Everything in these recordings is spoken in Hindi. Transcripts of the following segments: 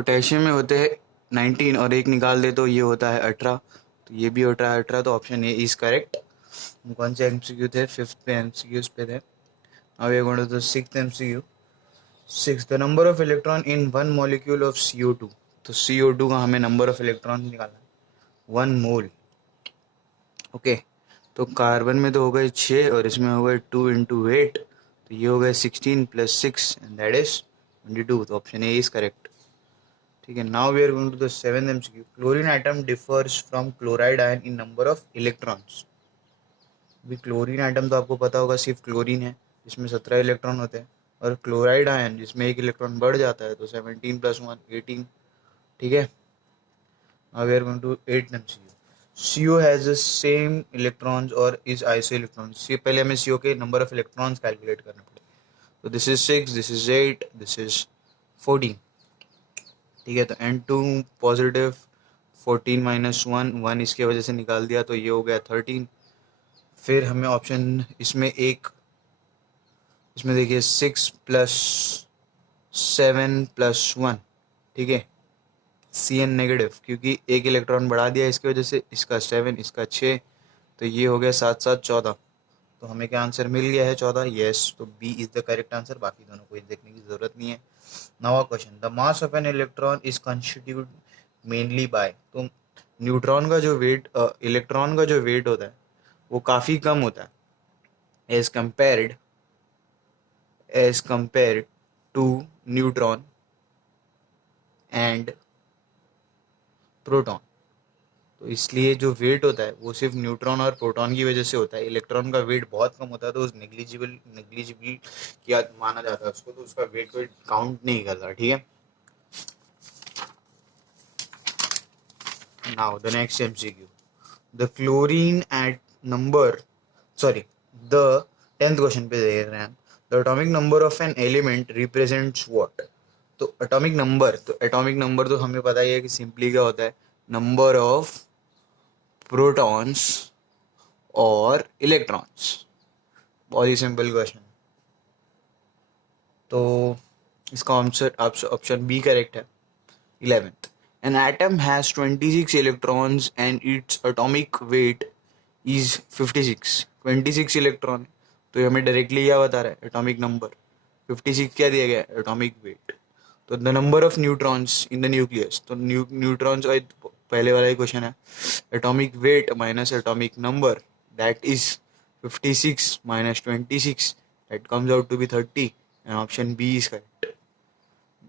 पोटेशियम में होते हैं 19 और एक निकाल दे तो ये होता है 18, तो ये भी होता है 18, तो ऑप्शन ए इज करेक्ट। कौन से एमसीक्यू थे? फिफ्थ पे एमसीक्यूज पे थे। अब ये going to the sixth MCQ. Six, the number of electron in one molecule of CO2। तो CO2 का हमें नंबर ऑफ इलेक्ट्रॉन निकालना है, 1 मोल। ओके, तो कार्बन में तो हो गए 6 और इसमें हो गए 2 इंटू 8, तो ये हो गए 16 प्लस 6 एंड दैट इज 22, तो ऑप्शन ए इज करेक्ट। ठीक है, now we are going to the seventh MCQ. Chlorine atom differs from chloride ion in number of electrons. भी क्लोरीन एटम तो आपको पता होगा सिर्फ क्लोरीन है, जिसमें 17 इलेक्ट्रॉन होते हैं, और क्लोराइड आयन जिसमें एक इलेक्ट्रॉन बढ़ जाता है, तो 17 प्लस 1 18। ठीक है, now we are going to 8 MCQ. CO has the same electrons or is iso electrons। ये पहले हमें CO के नंबर ऑफ इलेक्ट्रॉन्स कैलकुलेट करने पड़े, तो this is 6, this is 8, this is 14। ठीक है, तो N2 पॉजिटिव 14 माइनस 1, 1 इसके वजह से निकाल दिया, तो ये हो गया 13। फिर हमें ऑप्शन इसमें देखिए 6 प्लस 7 प्लस 1। ठीक है, Cn नेगेटिव, क्योंकि एक इलेक्ट्रॉन बढ़ा दिया इसकी वजह से, इसका 7 इसका 6, तो ये हो गया 7 7 14। तो हमें क्या आंसर मिल गया है? 14। यस, तो B is the correct answer, बाकी दोनों को देखने की जरूरत नहीं है। नवा question, the mass of an electron is constitute mainly by. तो न्यूट्रॉन का जो वेट, इलेक्ट्रॉन का जो वेट होता है वो काफ़ी कम होता है as compared to neutron and proton. तो इसलिए जो वेट होता है वो सिर्फ न्यूट्रॉन और प्रोटॉन की वजह से होता है। इलेक्ट्रॉन का वेट बहुत कम होता है, तो नेग्लिजिबल क्या माना जाता है उसको, तो उसका वेट काउंट नहीं करता। ठीक है, now the next MCQ, the chlorine at number, sorry, the 10th question पे देख रहे हैं, the atomic number of an element represents what. तो एटॉमिक नंबर तो हमें पता ही है कि सिंपली क्या होता है, नंबर ऑफ प्रोटॉन्स और इलेक्ट्रॉन्स। बहुत ही सिंपल क्वेश्चन, तो इसका आंसर ऑप्शन बी करेक्ट है। 11th, an atom has 26 electrons and its atomic weight is 56। 26 electron, तो ये हमें डायरेक्टली क्या बता रहा है? Atomic number. 56 क्या दिया गया है? Atomic weight. तो the number of neutrons in the nucleus, तो न्यूट्रॉन्स पहले वाला ही क्वेश्चन है, atomic weight minus atomic number, that is 56 minus 26, that comes out to be 30, and option B is correct.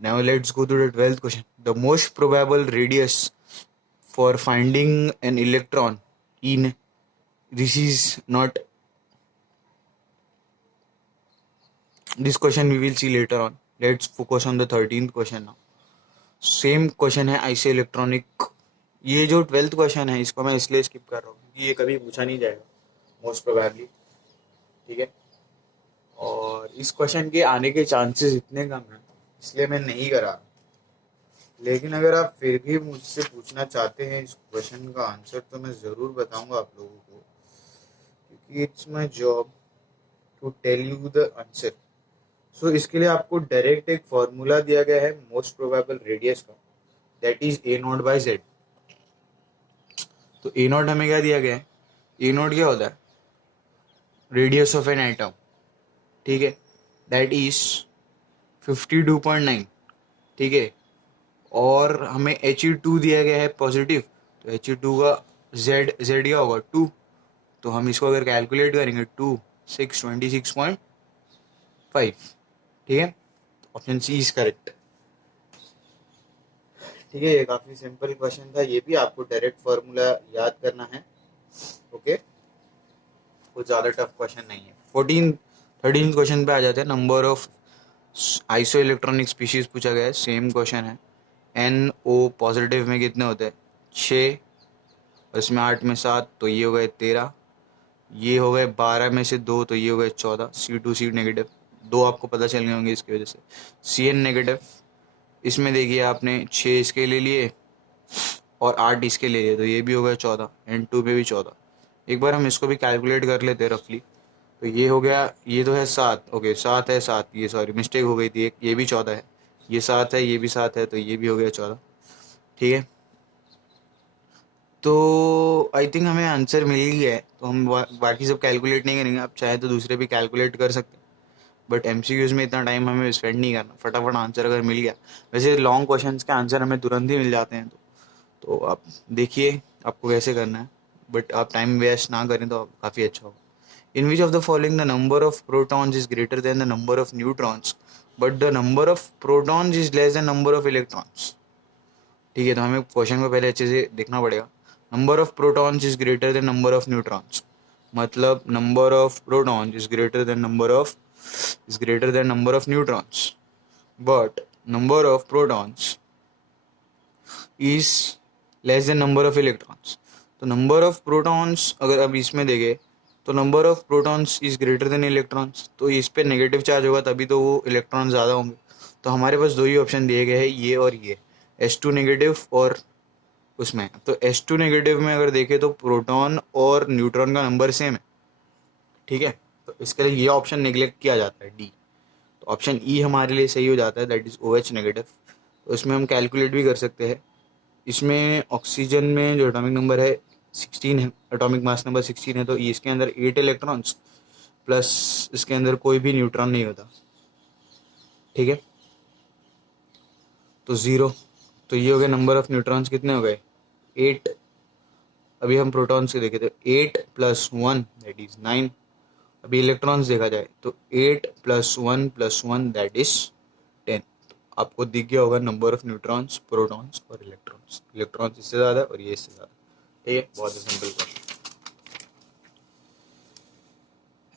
Now let's go to the 12th question. The most probable radius for finding an electron in, this is not, this question we will see later on. Let's focus on the 13th question now. Same question है आइसो इलेक्ट्रॉनिक। ये जो 12th क्वेश्चन है इसको मैं इसलिए स्किप कर रहा हूँ क्योंकि ये कभी पूछा नहीं जाएगा मोस्ट प्रोबेबली। ठीक है, और इस क्वेश्चन के आने के चांसेस इतने कम हैं, इसलिए मैं नहीं करा। लेकिन अगर आप फिर भी मुझसे पूछना चाहते हैं इस क्वेश्चन का आंसर, तो मैं ज़रूर बताऊंगा आप लोगों को, क्योंकि it's my job to tell you the answer. So इसके लिए आपको डायरेक्ट एक फॉर्मूला दिया गया है मोस्ट प्रोबेबल रेडियस का, दैट इज A0/Z। तो A0 हमें क्या दिया गया है? A0 क्या होता है? Radius of an atom. ठीक है, दैट इज 52.9। ठीक है, और हमें He2 दिया गया है पॉजिटिव, तो He2 का Z क्या होगा? 2। तो हम इसको अगर कैलकुलेट करेंगे 2 6 26.5। ठीक है, ऑप्शन सी इज करेक्ट। ठीक है, ये काफ़ी सिंपल क्वेश्चन था, ये भी आपको डायरेक्ट फार्मूला याद करना है। ओके, कुछ ज़्यादा टफ क्वेश्चन नहीं है। 13th क्वेश्चन पे आ जाते हैं। Number of iso electronic species पूछा गया है, सेम क्वेश्चन है। NO पॉजिटिव में कितने होते हैं? 6, इसमें 8 में 7, तो ये हो गए 13, ये हो गए 12 में से 2, तो ये हो गए 14। C2C नेगेटिव, 2 आपको पता चल गए होंगे इसकी वजह से। Cn नेगेटिव, इसमें देखिए आपने 6 इसके ले लिए और 8 इसके ले लिए, तो ये भी हो गया 14। N2 पे भी 14। एक बार हम इसको भी कैलकुलेट कर लेते हैं रफली, तो ये हो गया, ये तो है 7, ओके 7 है 7, ये सॉरी मिस्टेक हो गई थी एक, ये भी 14 है, ये 7 है, ये भी 7 है, तो ये भी हो गया 14। ठीक है, तो आई थिंक हमें आंसर मिल ही गया है, तो हम बाकी सब कैलकुलेट नहीं करेंगे। आप चाहे तो दूसरे भी कैलकुलेट कर सकते हैं, बट एमसीक्यूज में इतना टाइम हमें स्पेंड नहीं करना, फटाफट आंसर अगर मिल गया। वैसे लॉन्ग क्वेश्चंस के आंसर हमें तुरंत ही मिल जाते हैं, तो आप देखिए आपको कैसे करना है, बट आप टाइम वेस्ट ना करें तो काफ़ी अच्छा होगा। In which of the following the number of protons is greater than the number of neutrons but the number of protons is less than number of electrons. ठीक है, तो हमें क्वेश्चन को पहले अच्छे से देखना पड़ेगा। Number of protons is greater than number of neutrons, मतलब number of protons is greater than number of neutrons, but number of protons is less than number of electrons. तो नंबर ऑफ प्रोटॉन्स अगर अब इसमें देखें तो number of protons is greater than electrons, तो इस पे नेगेटिव चार्ज होगा तभी तो वो इलेक्ट्रॉन ज़्यादा होंगे। तो हमारे पास दो ही ऑप्शन दिए गए हैं, ये और ये, H2 नेगेटिव और उसमें। तो H2 नेगेटिव में अगर देखें तो प्रोटॉन और न्यूट्रॉन का नंबर सेम है। ठीक है, तो इसके लिए ये ऑप्शन नेग्लेक्ट किया जाता है, डी। तो ऑप्शन ई हमारे लिए सही हो जाता है, दैट इज OH नेगेटिव। तो इसमें हम कैलकुलेट भी कर सकते हैं। इसमें ऑक्सीजन में जो एटॉमिक नंबर है 16 है, एटॉमिक मास नंबर 16 है, तो इसके अंदर 8 इलेक्ट्रॉन्स प्लस इसके अंदर कोई भी न्यूट्रॉन नहीं होता। ठीक है, तो 0। तो ये हो गया नंबर ऑफ न्यूट्रॉन्स कितने हो गए, 8। अभी हम प्रोटॉन्स के देखे थे, 8 + 1 दैट इज 9। अभी इलेक्ट्रॉन्स देखा जाए तो 8 + 1 + 1 दैट इज 10। आपको दिख गया होगा नंबर ऑफ न्यूट्रॉन्स, प्रोटॉन्स और इलेक्ट्रॉन्स। इलेक्ट्रॉन्स इससे ज़्यादा और ये इससे ज़्यादा। ठीक है, बहुत ही simple question.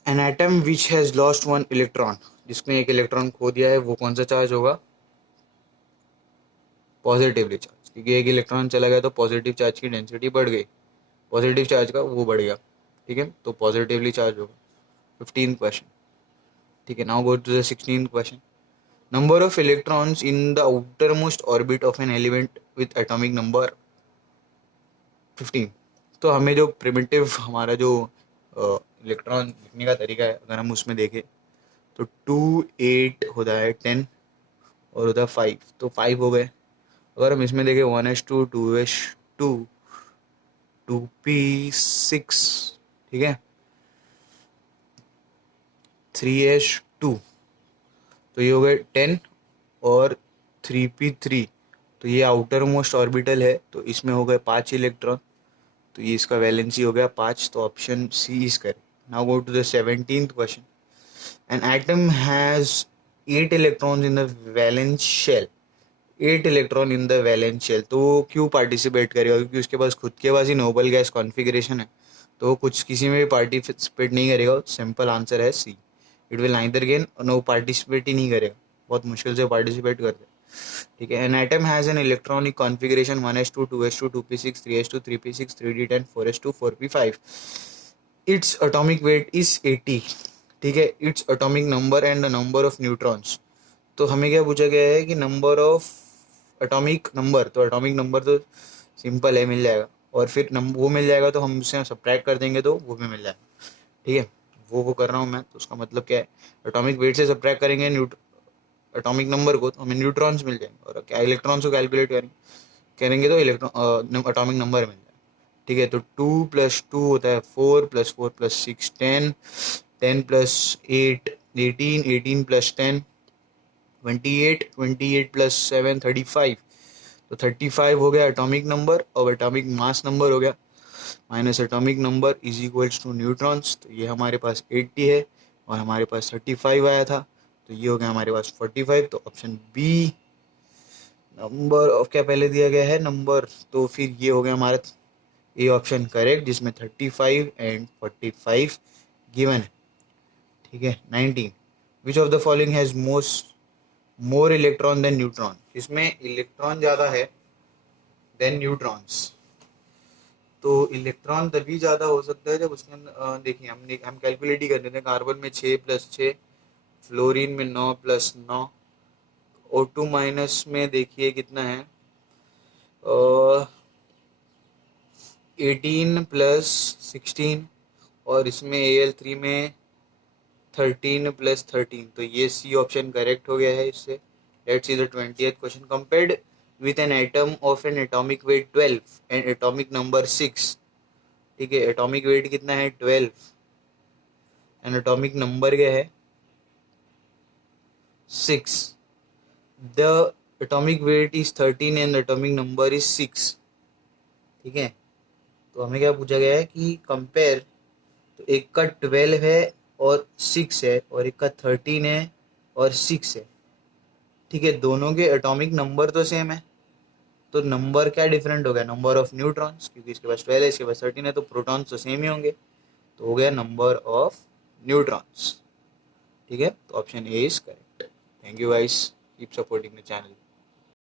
An atom which has lost 1 electron, जिसने एक इलेक्ट्रॉन खो दिया है, वो कौन सा चार्ज होगा, पॉजिटिवली चार्ज, क्योंकि एक इलेक्ट्रॉन चला गया तो पॉजिटिव चार्ज की डेंसिटी बढ़ गई, पॉजिटिव चार्ज का वो बढ़ गया। ठीक है, तो पॉजिटिवली चार्ज होगा। 15th question. ठीक है, now go to the 16th question. Number of electrons in the outer most orbit of an element with atomic number 15। तो हमें जो प्रिमिटिव हमारा जो इलेक्ट्रॉन लिखने का तरीका है, अगर हम उसमें देखें तो 2 8 होता है 10 और होता है 5, तो 5 हो गए। अगर हम इसमें देखें 1s2 2s2 2p6, ठीक है, 3s2, तो ये हो गए 10 और 3p3, तो ये आउटर मोस्ट ऑर्बिटल है, तो इसमें हो गए 5 इलेक्ट्रॉन, तो ये इसका वैलेंसी हो गया 5, तो option C is correct. Now go to the 17th question. An atom has 8 electrons in the valence shell, 8 electron in the valence shell, तो वो क्यों पार्टिसिपेट करेगा, क्योंकि उसके पास खुद के पास ही नोबल गैस कॉन्फ़िगरेशन है, तो वो कुछ किसी में भी पार्टिसिपेट नहीं करेगा। सिंपल आंसर है C, it will neither gain, no participate ही नहीं करेगा, बहुत मुश्किल से पार्टिसिपेट करते हैं। ठीक है, an atom has an electronic configuration 1s2 2s2 2p6 3s2 3p6 3d10 4s2 4p5, its atomic weight is 80। ठीक है, its atomic number and the number of neutrons. तो हमें क्या पूछा गया है कि नंबर ऑफ एटॉमिक नंबर, तो एटॉमिक नंबर तो सिंपल है, मिल जाएगा, और फिर वो मिल जाएगा तो हम उससे सब्ट्रैक्ट कर देंगे तो वो भी मिल जाएगा। ठीक है, वो कर रहा हूँ मैं, तो उसका मतलब क्या है, एटॉमिक वेट से सब्ट्रैक्ट करेंगे एटॉमिक नंबर को, तो हमें न्यूट्रॉन्स मिल जाएंगे, और क्या इलेक्ट्रॉन्स को कैलकुलेट करेंगे तो इलेक्ट्रॉन एटॉमिक नंबर मिल जाएगा। ठीक है, तो 2 + 2 होता है 4 + 4 + 6 10, 10 + 8 18, 18 + 10 28, 28 + 7 35, तो 35 हो गया एटॉमिक नंबर, और एटॉमिक मास नंबर हो गया minus atomic number is equals to neutrons. तो ये हमारे पास 80 है और हमारे पास 35 आया था, तो ये हो गया हमारे पास 45, तो ऑप्शन बी नंबर ऑफ क्या पहले दिया गया है नंबर, तो फिर ये हो गया हमारा ए ऑप्शन करेक्ट, जिसमें 35 एंड 45 गिवन है। ठीक है, 19, which of the following has more electron than neutron, इसमें इलेक्ट्रॉन ज़्यादा है देन न्यूट्रॉन्स। तो इलेक्ट्रॉन तभी ज़्यादा हो सकता है जब उसके अंदर देखिए हम कैलकुलेट ही कर देते हैं, कार्बन में 6 + 6, फ्लोरीन में 9 + 9, O2 माइनस में देखिए कितना है, 18 + 16, और इसमें Al3 में 13 + 13, तो ये सी ऑप्शन करेक्ट हो गया है इससे, let's see the 20th question. Compared with an atom of N atomic weight 12 and atomic number 6. ठीक है, एटॉमिक वेट कितना है 12 एंड एटॉमिक नंबर क्या है 6. The atomic weight is 13 and atomic number is 6. ठीक है, तो हमें क्या पूछा गया है कि कंपेयर, तो एक का 12 है और 6 है और एक का 13 है और 6 है. ठीक है, दोनों के एटॉमिक नंबर तो सेम है, तो नंबर क्या डिफरेंट हो गया, नंबर ऑफ न्यूट्रॉन्स, क्योंकि इसके पास 12 है इसके पास 13 है, तो प्रोटॉन्स तो सेम ही होंगे, तो हो गया नंबर ऑफ न्यूट्रॉन्स. ठीक है, तो option A is correct. Thank you guys, keep supporting the channel.